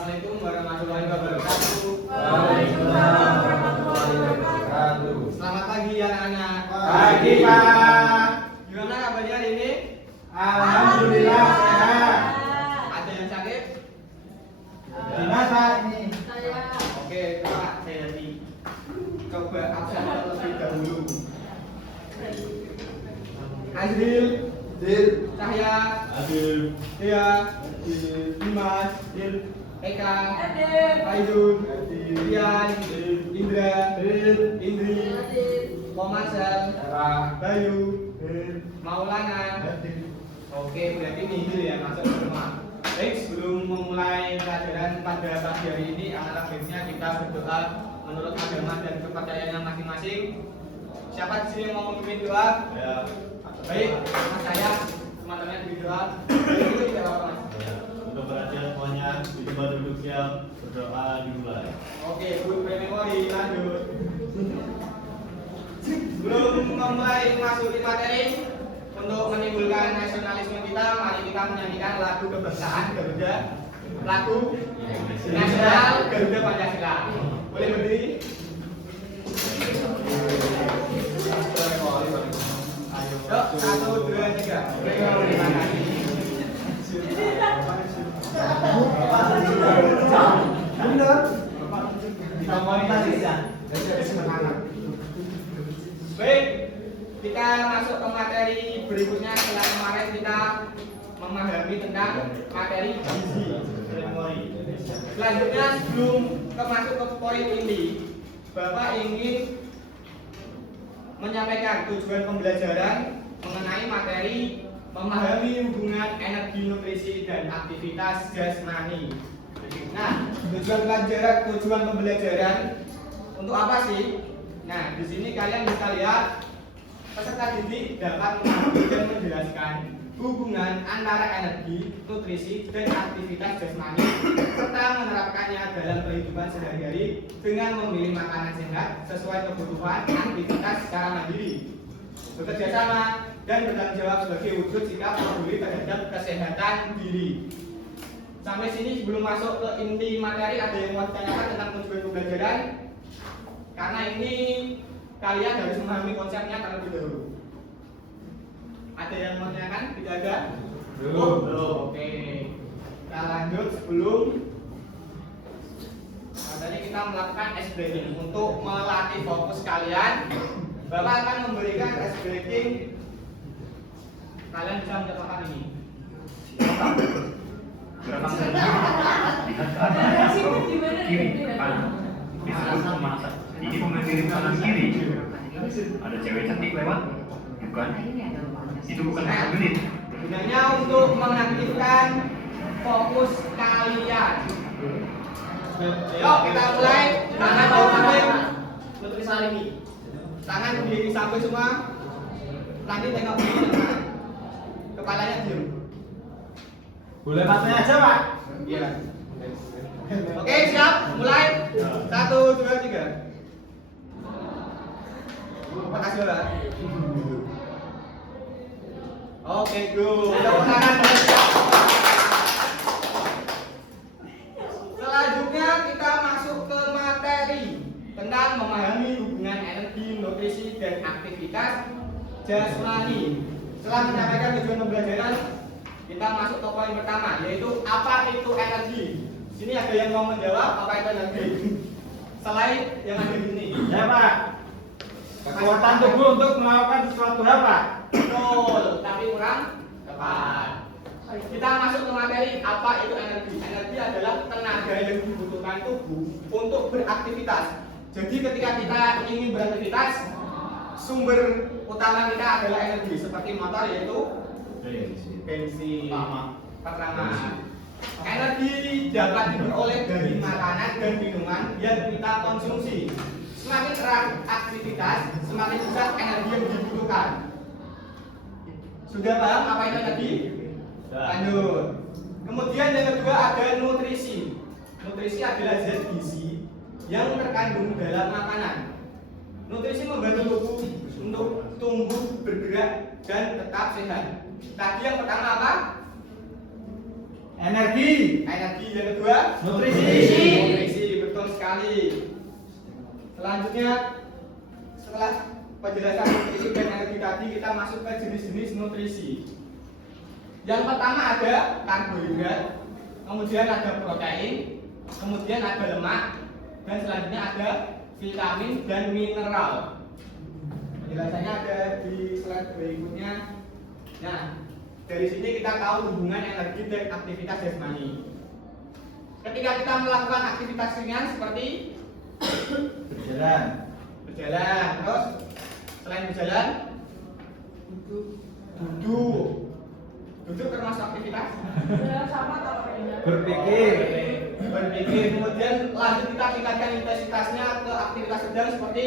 Assalamualaikum warahmatullahi wabarakatuh. Waalaikumsalam warahmatullahi wabarakatuh. Selamat pagi anak-anak. Pagi, Pak. Gimana kabarnya hari ini? Alhamdulillah sehat. Ada yang sakit? Gimana ini? Saya Oke, coba saya nanti coba absen terlebih dahulu. Azril, Cahya, Dea, Dimas, Eka, Aidun, Rian, Indra, Indri, Komasel, Bayu, Maulana. Oke, berarti nihil ya masuk semua. Baik, sebelum memulai pelajaran pada pagi hari ini, anak-anak baiknya kita berdoa menurut agama dan kepercayaannya masing-masing. Siapa di sini yang mau memimpin doa? Ya. Baik, mas saya, teman-teman di doa. Itu tidak apa-apa mas. Untuk perhatian semuanya, di tempat duduk siap, berdoa dimulai. Oke, good memori, lanjut. Sebelum memulai masukin materi, untuk menimbulkan nasionalisme kita, mari kita menyanyikan lagu kebangsaan Garuda, lagu nasional Garuda Pancasila. Boleh berdiri? Yuk, 1, 2, 3. Terima kasih. Benar. Baik, kita masuk ke materi berikutnya. Setelah kemarin kita memahami tentang materi gizi. Selanjutnya sebelum masuk ke poin inti, Bapak ingin menyampaikan tujuan pembelajaran mengenai materi memahami hubungan energi, nutrisi, dan aktivitas jasmani. Nah, tujuan pembelajaran untuk apa sih? Nah, di sini kalian bisa lihat peserta didik dapat mengambil dan menjelaskan hubungan antara energi, nutrisi, dan aktivitas jasmani serta menerapkannya dalam kehidupan sehari-hari dengan memilih makanan sehat sesuai kebutuhan aktivitas secara mandiri, bekerja sama, dan bertanggung jawab sebagai wujud sikap peduli terhadap kesehatan diri. Sampai sini sebelum masuk ke inti materi, ada yang mau ditanyakan tentang tujuan pembelajaran? Karena ini kalian harus memahami konsepnya terlebih dahulu. Ada yang mau ditanyakan? Tidak ada? Belum. Oke. Kita lanjut sebelum tadi kita melakukan ice breaking untuk melatih fokus kalian. Bapak akan memberikan ice breaking. Kalian bisa mencontohkan ini. Gerakkan kiri, kanan. Disebut memasak. Ini mengirim kanan kiri. Ada cewek cantik lewat, bukan? Itu bukan 1 menit. Gunanya untuk mengaktifkan fokus kalian. Yuk kita mulai. Tangan bawah samping, lutut salimi. Tangan berdiri sampai semua. Nanti tengok ke kanan. Kepalanya diam. Boleh matanya aja, Pak. Iya. Oke, siap? Mulai. 1, 2, 3. Makasih, Pak. Oke, good. Tepuk tangan. Selanjutnya kita masuk ke materi tentang memahami hubungan energi, nutrisi, dan aktivitas jasmani. Setelah menyampaikan tujuan pembelajaran, kita masuk ke poin pertama, yaitu apa itu energi. Sini ada yang mau menjawab apa itu energi? Selain yang ada di sini. Ya, Pak. Kekuatan tubuh untuk melakukan sesuatu hal, Pak. Betul, tapi kurang tepat. Kita masuk ke materi apa itu energi. Energi adalah tenaga yang dibutuhkan tubuh untuk beraktivitas. Jadi ketika kita ingin beraktivitas, sumber utama kita adalah energi. Seperti motor yaitu bensin. Pertama, energi dapat diperoleh dari makanan dan minuman yang kita konsumsi. Semakin erat aktivitas, semakin besar energi yang dibutuhkan. Sudah paham apa itu energi? Lanjut. Kemudian yang kedua ada nutrisi. Nutrisi adalah zat gizi yang terkandung dalam makanan. Nutrisi membantu tubuh untuk tumbuh, bergerak, dan tetap sehat. Tadi yang pertama apa? Energi. Energi. Yang kedua, Nutrisi. nutrisi. Betul sekali. Selanjutnya, setelah penjelasan nutrisi dan energi tadi, kita masuk ke jenis-jenis nutrisi. Yang pertama ada karbohidrat, kemudian ada protein, kemudian ada lemak, dan selanjutnya ada vitamin dan mineral. Penjelasannya ada di slide berikutnya. Nah, dari sini kita tahu hubungan energi dan aktivitas jasmani. Ketika kita melakukan aktivitas ringan seperti Berjalan. terus selain berjalan, duduk termasuk aktivitas. Berpikir. Berpikir, kemudian lanjut kita tingkatkan intensitasnya ke aktivitas sedang seperti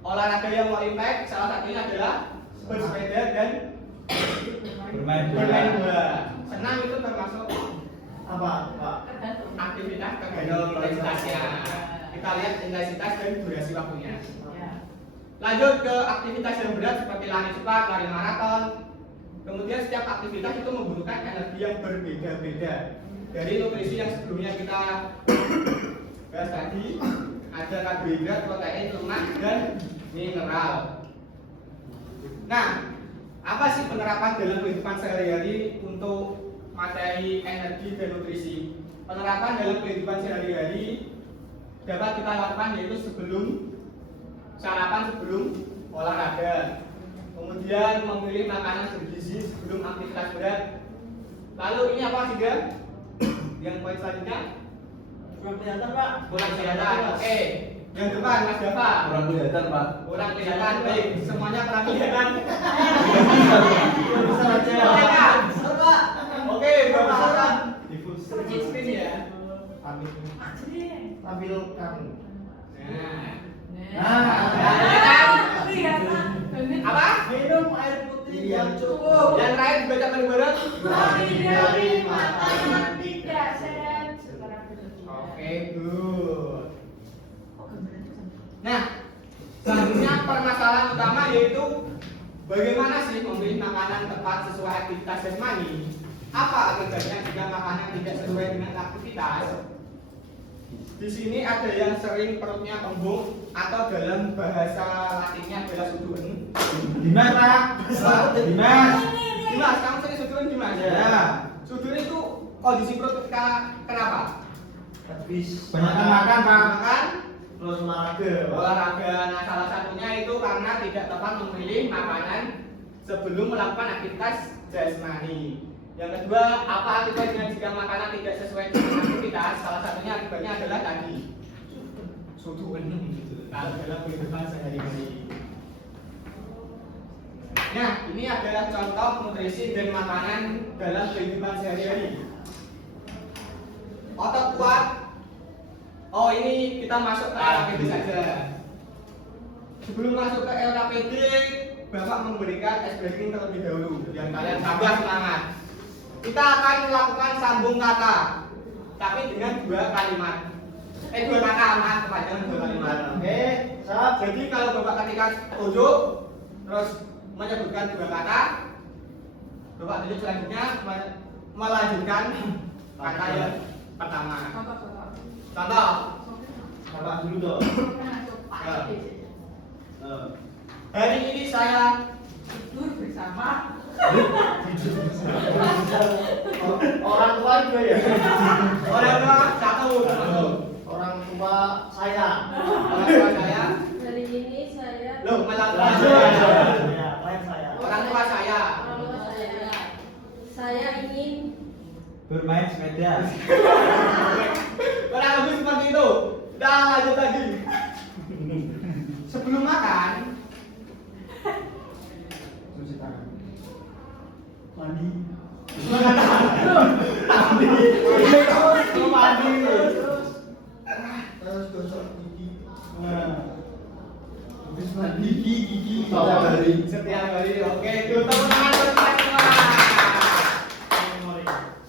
olahraga yang low impact. Salah satunya adalah bersepeda dan Bermain bermain bola. bola. Senam itu termasuk Apa, Pak? aktivitas tergantung intensitasnya. Kita lihat intensitas dan durasi waktunya. Lanjut ke aktivitas yang berat seperti lari cepat, lari maraton. Kemudian setiap aktivitas itu membutuhkan energi yang berbeda-beda. Dari nutrisi yang sebelumnya kita bahas tadi, ada karbohidrat, protein, lemak, dan mineral. Nah, apa sih penerapan dalam kehidupan sehari-hari untuk materi energi dan nutrisi? Penerapan dalam kehidupan sehari-hari dapat kita lakukan yaitu sebelum sarapan, sebelum olahraga, kemudian memilih makanan bergizi sebelum aktivitas berat. Lalu ini apa sih, Ga? Yang poin selanjutnya Kurang kelihatan, Pak. kurang kelihatan. Oke, yang depan Mas Dava. Kurang kelihatan, Pak. Kurang kelihatan, baik. Semuanya kurang kelihatan. Bisa aja. Oke, Kak. Pak. Oke, Bapak Hasan. Difus. Screen ya. Tampilkan. Apa? Minum air putih yang cukup. Yang terakhir dibaca bareng-bareng. Menghindari makanan tidak sehat. Oke, good. Nah, selanjutnya permasalahan utama yaitu bagaimana sih memilih makanan tepat sesuai aktivitas jasmani? Apa akibatnya jika makanan tidak sesuai dengan aktivitas? Di sini ada yang sering perutnya kembung atau dalam bahasa Latinnya adalah suduen. Dimas, Pak. Dimas. Dimas, kamu sering suduen Dimas? Ya. Suduen itu kondisi perut ketika kenapa? Habis Banyak makan, Pak. Makan, terus olahraga. olahraga. Nah, salah satunya itu karena tidak tepat memilih makanan sebelum melakukan aktivitas jasmani. Yang kedua, apa akibatnya jika makanan tidak sesuai dengan aktivitas? Salah satunya akibatnya adalah tadi suduen kalau dalam kehidupan sehari-hari. Nah, ini adalah contoh nutrisi dan makanan dalam kehidupan sehari-hari. Otot kuat. Oh, ini kita masuk ke LKPD saja. Sebelum masuk ke LKPD, Bapak memberikan ice breaking terlebih dahulu biar kalian tambah semangat. Kita akan melakukan sambung kata, tapi dengan dua kalimat. Dua kata, maaf, kepanjangan dua kalimat. Oke, siap. Jadi kalau Bapak ketika tunjuk, terus menyebutkan dua kata, Bapak tunjuk selanjutnya melanjutkan kata yang pertama. Contoh. Bapak dulu dong. Hari ini saya Tidur bersama. Orang tua juga ya. orang tua satu. Orang tua saya. Orang tua saya. Hari ini saya. Loh, melakukan Ya, klien saya. orang tua saya. Saya ingin Bermain sepeda. Kurang lebih seperti itu. Kita lanjut lagi. Sebelum makan, Cuci tangan. Mandi. Mandi. Terus gosok gigi. Habis mandi gigi. Setiap hari. setiap hari. Oke, itu teman-teman semua.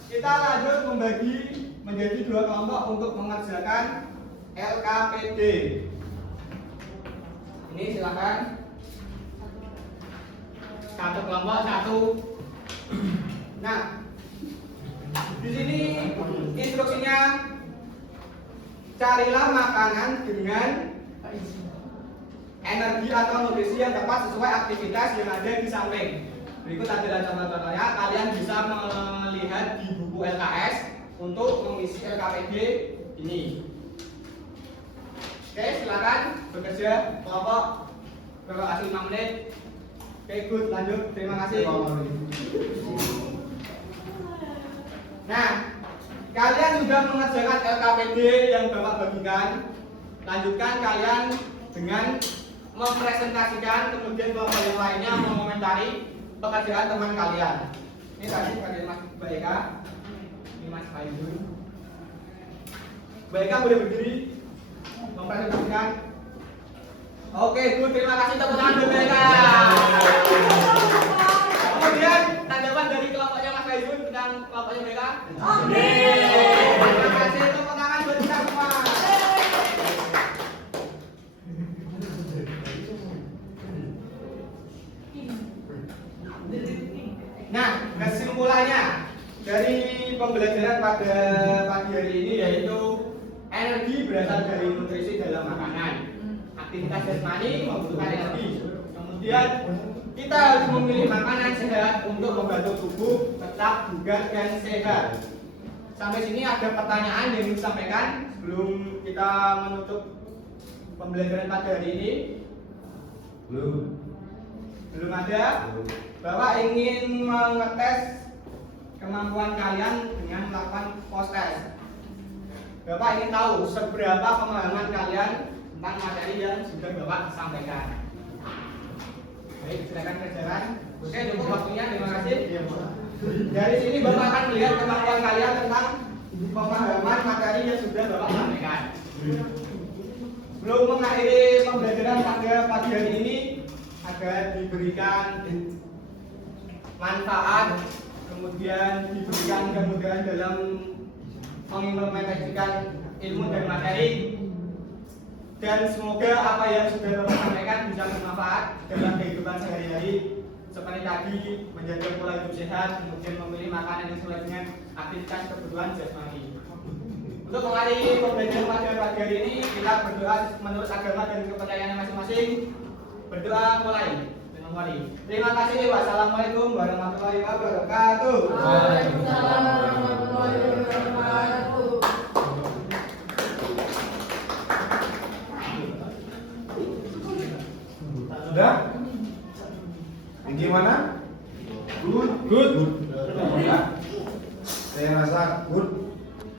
Kita lanjut membagi menjadi dua kelompok untuk mengerjakan LKPD. Ini silakan. Satu kelompok satu. Nah, carilah makanan dengan energi atau nutrisi yang tepat sesuai aktivitas yang ada di samping. Berikut adalah contoh-contohnya. Kalian bisa melihat di buku LKS untuk mengisi LKPD ini. Oke, silakan bekerja kelompok. Terima kasih 5 menit. Oke, good, lanjut. Terima kasih. Nah, kalian sudah mengerjakan LKPD yang Bapak bagikan. Lanjutkan kalian dengan mempresentasikan, kemudian kelompok yang lainnya mengomentari pekerjaan teman kalian. Ini tadi kalian Mas Mbak Eka, ini Mas Faizul. Mbak Eka boleh berdiri mempresentasikan. Oke, good, terima kasih tepuk tangan buat Mbak Eka. Kemudian tanggapan dari kelompoknya Mas Faizul tentang kelompoknya Mbak Eka. Oke. Terima kasih, tepuk tangan buat kita semua. Nah, kesimpulannya dari pembelajaran pada pagi hari ini yaitu energi berasal dari nutrisi dalam makanan. Aktivitas jasmani membutuhkan energi. Kemudian kita harus memilih makanan sehat untuk membantu tubuh tetap bugar dan sehat. Sampai sini ada pertanyaan yang disampaikan sebelum kita menutup pembelajaran pada hari ini? Belum ada. Bapak ingin mengetes kemampuan kalian dengan melakukan post test. Bapak ingin tahu seberapa pemahaman kalian tentang materi yang sudah Bapak sampaikan. Baik, silakan kerjakan. Oke, cukup waktunya. Terima kasih. Dari sini Bapak akan melihat kemampuan kalian tentang pemahaman materi yang sudah Bapak sampaikan. Belum mengakhiri pembelajaran pada pagi hari ini, agar diberikan manfaat, kemudian diberikan kemudahan dalam mengimplementasikan ilmu dan materi, dan semoga apa yang sudah Bapak sampaikan bisa bermanfaat dalam kehidupan sehari-hari, seperti tadi menjaga pola hidup sehat, kemudian memilih makanan yang sesuai dengan aktivitas kebutuhan jasmani. Untuk mengakhiri pembelajaran pada pagi hari ini, kita berdoa menurut agama dan kepercayaan masing-masing. Berdoa mulai. Terima kasih. Wassalamualaikum warahmatullahi wabarakatuh. Waalaikumsalam warahmatullahi wabarakatuh. Sudah? Yang gimana? Good. Ya. Saya rasa good.